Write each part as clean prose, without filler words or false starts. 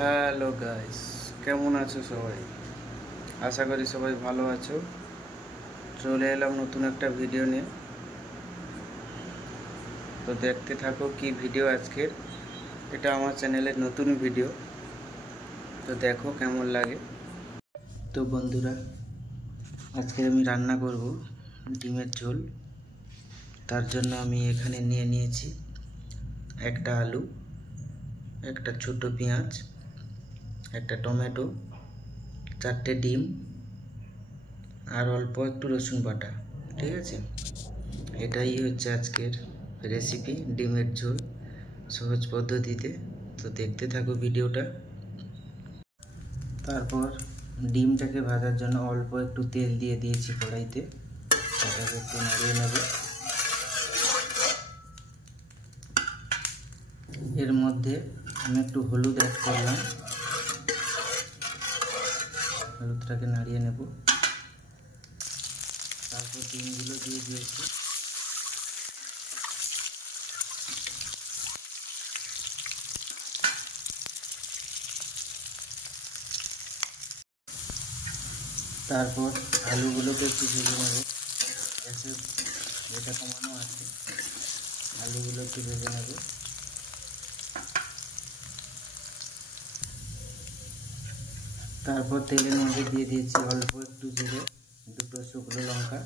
Hello guys, কেমন আছো সবাই? আশা করি সবাই ভালো আছো। চলে এলাম নতুন একটা ভিডিও নিয়ে। তো দেখতে থাকো কি ভিডিও আজকের। এটা আমার চ্যানেলের নতুন ভিডিও, তো দেখো কেমন লাগে। তো বন্ধুরা, আজকে আমি রান্না করব ডিমের ঝোল। তার জন্য আমি এখানে নিয়ে নিয়েছি একটা আলু, একটা ছোট পেঁয়াজ, একটা টমেটো, 4টে ডিম আর অল্প একটু রসুন বাটা। ঠিক আছে, এটাই হচ্ছে আজকের রেসিপি, ডিমের ঝোল সহজ পদ্ধতিতে। তো দেখতে থাকো ভিডিওটা। তারপর ডিমটাকে ভাজার জন্য অল্প একটু তেল দিয়ে দিয়েছি কড়াইতে, সেটাকে একটু নাড়িয়ে নেব। এর মধ্যে আমি একটু হলুদ অ্যাড করলাম, হলুদটাকে নাড়িয়ে নেব। তারপর ডিমগুলো দিয়ে দিয়েছি। তারপর আলুগুলোকে একটু ভেজে নেব। গ্যাসের যেটা কমানো আছে, আলুগুলো একটু ভেজে নেব। তারপর তেলের মধ্যে দিয়ে দিয়েছি অল্প একটু জিরে, 2টো শুকনো লঙ্কা।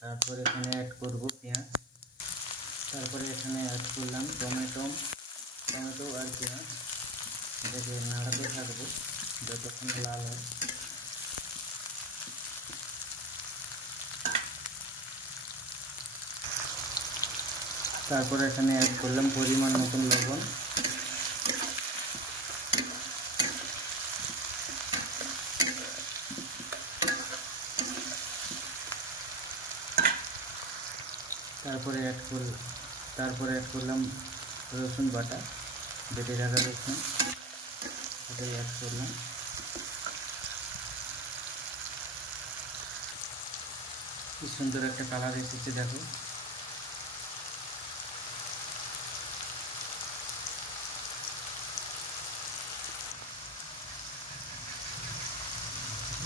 তারপর এখানে অ্যাড করব পেঁয়াজ। তারপরে এখানে অ্যাড করলাম টমেটো আর পেঁয়াজ। এটাকে নাড়াতে থাকবো যতক্ষণ লাল হয়। তারপর এখানে অ্যাড করলাম পরিমাণ মতন লবণ। তারপরে অ্যাড করলাম রসুন বাটা, বেটে রাখা রসুন, এটাই অ্যাড করলাম। কি সুন্দর একটা কালার এসেছে দেখো।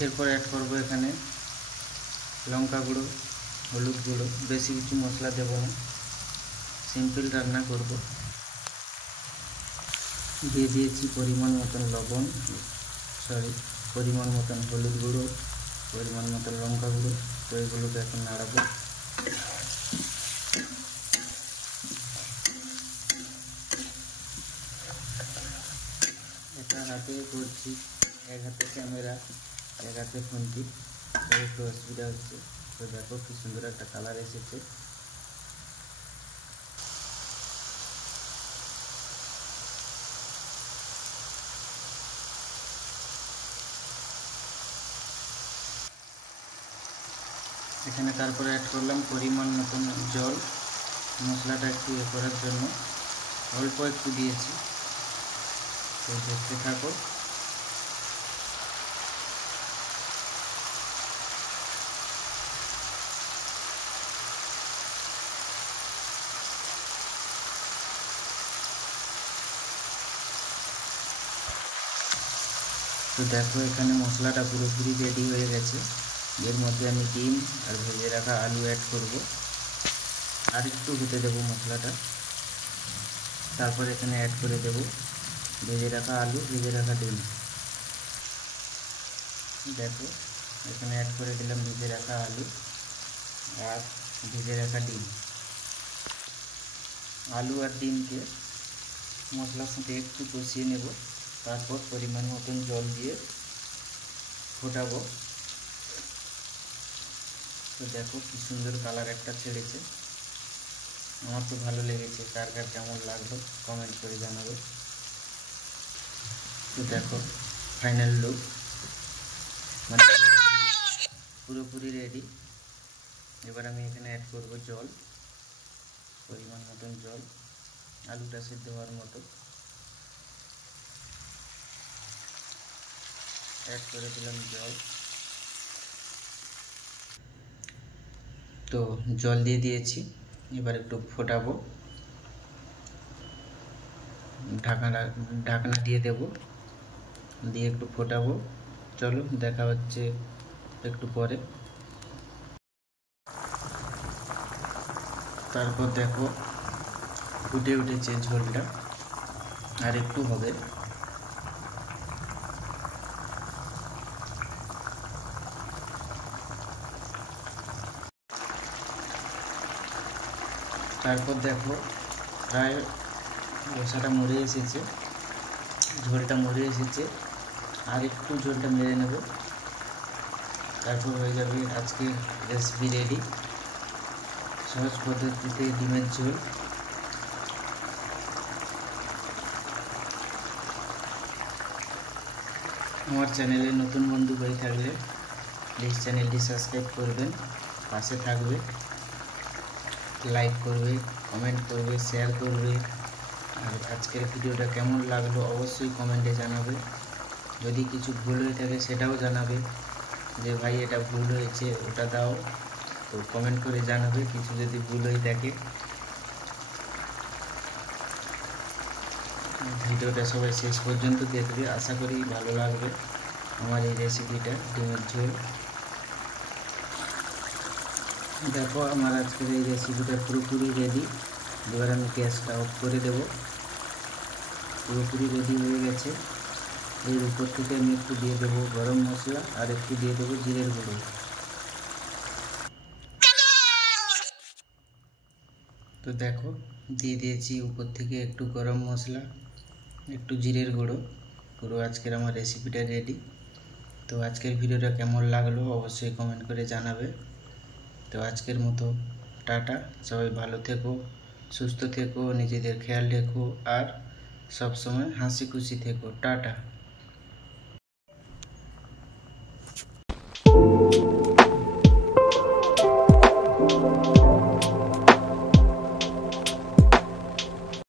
এরপর অ্যাড করবো এখানে লঙ্কা গুঁড়ো, হলুদ গুঁড়ো। বেশি কিছু মশলা দেব না, সিম্পল রান্না করব। দিয়ে দিয়েছি পরিমাণ মতন লবণ, পরিমাণ মতন হলুদ গুঁড়ো, পরিমাণ মতন লঙ্কা গুঁড়ো। তো এগুলোকে এখন নাড়াবো। এটা হাতে করছি, এক হাতে ক্যামেরা, এক হাতে ফোনটি, একটু অসুবিধা হচ্ছে। তো দেখো কি সুন্দর একটা কালার এসেছে। এখানে তারপরে অ্যাড করলাম পরিমাণ মতন জল, মশলাটা একটু করার জন্য অল্প একটু দিয়েছি। তো দেখতে থাকো। তো দেখো এখানে মশলাটা পুরোপুরি রেডি হয়ে গেছে। এর মধ্যে আমি ডিম আর ভেজে রাখা আলু অ্যাড করব। আর একটু হতে দেবো মশলাটা। তারপর এখানে অ্যাড করে দেব ভেজে রাখা আলু, ভেজে রাখা ডিম। দেখো এখানে অ্যাড করে দিলাম ভেজে রাখা আলু আর ভেজে রাখা ডিম। আলু আর ডিমকে মশলার সাথে একটু কষিয়ে নেব। তারপর পরিমাণ মতন জল দিয়ে ফোটাবো। তো দেখো কি সুন্দর কালার একটা ছেড়েছে, আমার তো ভালো লেগেছে। কার কার কেমন লাগলো কমেন্ট করে জানাবে। তো দেখো ফাইনাল লুক, মানে পুরোপুরি রেডি। এবার আমি এখানে অ্যাড করব জল, পরিমাণ মতন জল, আলুটা সিদ্ধ হওয়ার মতো। অ্যাড করে দিলাম জল। তো জল দিয়ে দিয়েছি, এবার একটু ফোটাবো। ঢাকনা দিয়ে দেব, দিয়ে একটু ফোটাবো। চলো দেখা হচ্ছে একটু পরে। তারপর দেখো ফুটে উঠেছে ঝোলটা, আর একটু হবে। তারপর দেখো প্রায় রসাটা মরে এসেছে, ঝোলটা মরে এসেছে, আর একটু ঝোলটা মেরে নেব, তারপর হয়ে যাবে আজকে রেসিপি রেডি। সহজ পদ্ধতিতে ডিমের ঝোল। আমার চ্যানেলে নতুন বন্ধু হয়ে থাকলে প্লিজ চ্যানেলটি সাবস্ক্রাইব করবেন, পাশে থাকবে, লাইক করবে, কমেন্ট করবে, শেয়ার করবে। আর আজকের ভিডিওটা কেমন লাগলো অবশ্যই কমেন্টে জানাবে। যদি কিছু ভুল হয়ে থাকে সেটাও জানাবে, যে ভাই এটা ভুল হয়েছে ওটা দাও, তো কমেন্ট করে জানাবে কিছু যদি ভুল হয়ে থাকে। ভিডিওটা সবাই শেষ পর্যন্ত দেখবে, আশা করি ভালো লাগবে আমার এই রেসিপিটা ডিমের ঝোল। দেখো আমার আজকের এই রেসিপিটা পুরোপুরি রেডি। এবার আমি গ্যাসটা অফ করে দেব। পুরোপুরি রেডি হয়ে গেছে। এর উপর থেকে আমি একটু দিয়ে দেবো গরম মশলা, আর একটু দিয়ে দেবো জিরের গুঁড়ো। তো দেখো দিয়ে দিয়েছি উপর থেকে একটু গরম মশলা, একটু জিরের গুঁড়ো। পুরো আজকের আমার রেসিপিটা রেডি। তো আজকের ভিডিওটা কেমন লাগলো অবশ্যই কমেন্ট করে জানাবে। তো আজকের মতো টাটা, সবাই ভালো থেকো, সুস্থ থেকো, নিজেদের খেয়াল রেখো, আর সব সময় হাসি খুশি থেকো। টাটা।